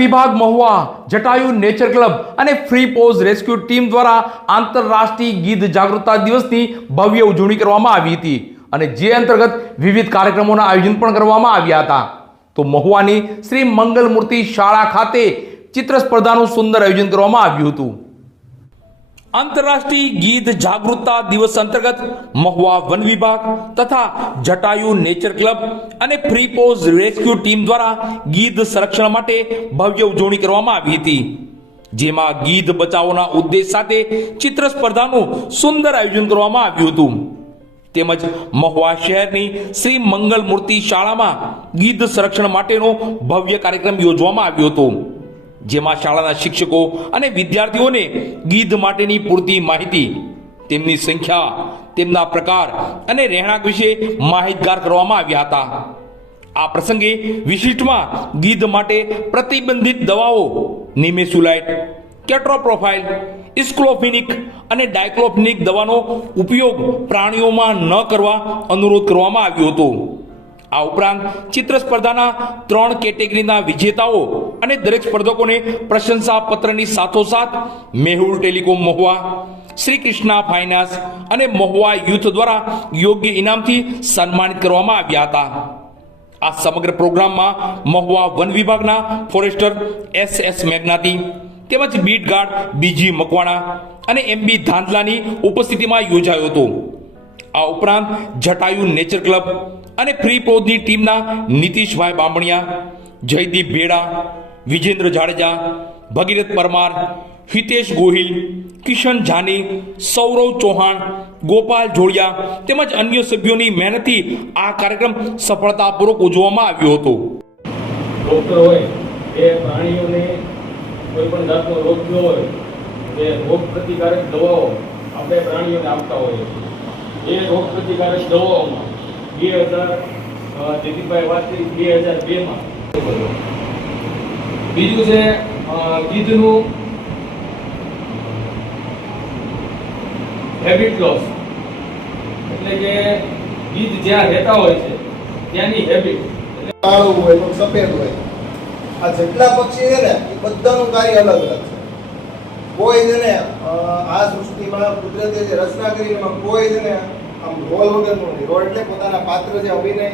વિભાગ Mahuva, Jatayu nature club અને free pose rescue team દ્વારા આંતરરાષ્ટ્રીય ગીધ જાગૃતતા દિવસની ભવ્ય ઉજવણી કરવામાં આવી હતી અને જે અંતર્ગત વિવિધ કાર્યક્રમોના આયોજન પણ કરવામાં આવ્યા હતા. તો મહુવાની શ્રી મંગલ મૂર્તિ શાળા ખાતે ચિત્ર સ્પર્ધાનું સુંદર આયોજન કરવામાં આવ્યું હતું. આંતરરાષ્ટ્રીય ગીધ જાગૃતતા દિવસ અંતર્ગત મહુવા વન વિભાગ તથા જટાયુ નેચર ક્લબ અને ફ્રી પોઝ રેસ્ક્યુ ટીમ દ્વારા ગીધ સંરક્ષણ માટે ભવ્ય ઉજવણી કરવામાં આવી હતી, જેમાં ગીધ બચાવોના ઉદ્દેશ સાથે ચિત્ર સ્પર્ધાનું સુંદર આયોજન કરવામાં આવ્યું હતું. તેમજ મહુવા શહેરની શ્રી મંગલ મૂર્તિ શાળામાં ગીધ સંરક્ષણ માટેનો ભવ્ય કાર્યક્રમ યોજવામાં આવ્યો હતો, જેમાં શાળાના શિક્ષકો અને વિદ્યાર્થીઓને ગીધ માટેની પૂરતી માહિતી, તેમની સંખ્યા, તેમના પ્રકાર અને રહેણાંક વિશે માહિતગાર કરવામાં આવ્યા હતા. આ પ્રસંગે વિશિષ્ટમાં ગીધ માટે પ્રતિબંધિત દવાઓ નિમેસુલાઇટ, કેટ્રોપ્રોફાઇલ, ઇસ્ક્લોફિનિક અને ડાયક્લોફિનિક દવાનો ઉપયોગ પ્રાણીઓમાં ન કરવા અનુરોધ કરવામાં આવ્યો હતો. આ ઉપરાંત ચિત્ર સ્પર્ધાના 3 કેટેગરીના વિજેતાઓ અને દરેક સ્પર્ધકોને પ્રશંસા પત્રની સાથોસાથ મેહુલ ટેલિકોમ મહુવા, શ્રી કૃષ્ણા ફાઇનાન્સ અને મહુવા યુથ દ્વારા યોગ્ય ઇનામથી સન્માનિત કરવામાં આવ્યા હતા. આ સમગ્ર પ્રોગ્રામમાં મહુવા વન વિભાગના ફોરેસ્ટર SS મેઘનાતી તેમજ બીટ ગાર્ડ BG મકવાણા અને MB ધાંધલાની ઉપસ્થિતિમાં યોજાયો હતો. આ ઉપરાંત જટાયુ નેચર ક્લબ અને ફ્રી પોઝની ટીમના નીતિશભાઈ બામણિયા, જયદીપ ભેડા, વિજેન્દ્ર જાડેજા, ભગીરથ પરમાર, હિતેશ ગોહિલ, કિશન જાની, સૌરવ ચૌહાણ, ગોપાલ જોડિયા તેમજ અન્ય સભ્યોની મહેનતથી આ કાર્યક્રમ સફળતાપૂર્વક ઉજવવામાં આવ્યો હતો. ડોક્ટર હોય એ પ્રાણીઓને કોઈ પણ જાતનો રોગ થયો હોય એ રોગ પ્રતિકારક દવાઓ આપણે પ્રાણીઓને આપતા હોઈએ છીએ. એ રોગ પ્રતિકારક દવાઓમાં 2000 જયદીપભાઈ વાત કરી 2002માં. બીજું છે ગીધનું હેબિટ લોસ, એટલે કે ગીધ જ્યાં રહેતા હોય છે ત્યાંની હેબિટ, કાળું હોય તો સફેદ હોય, આ જેટલા પક્ષી છે ને એ બધાનું કાર્ય અલગ અલગ છે. કોઈ છે ને આ સૃષ્ટિમાં કુદરતે જે રચના કરી એમાં કોઈ છે ને આમ રોલ વગરનું નહીં. રોલ એટલે પોતાના પાત્ર જે અભિનય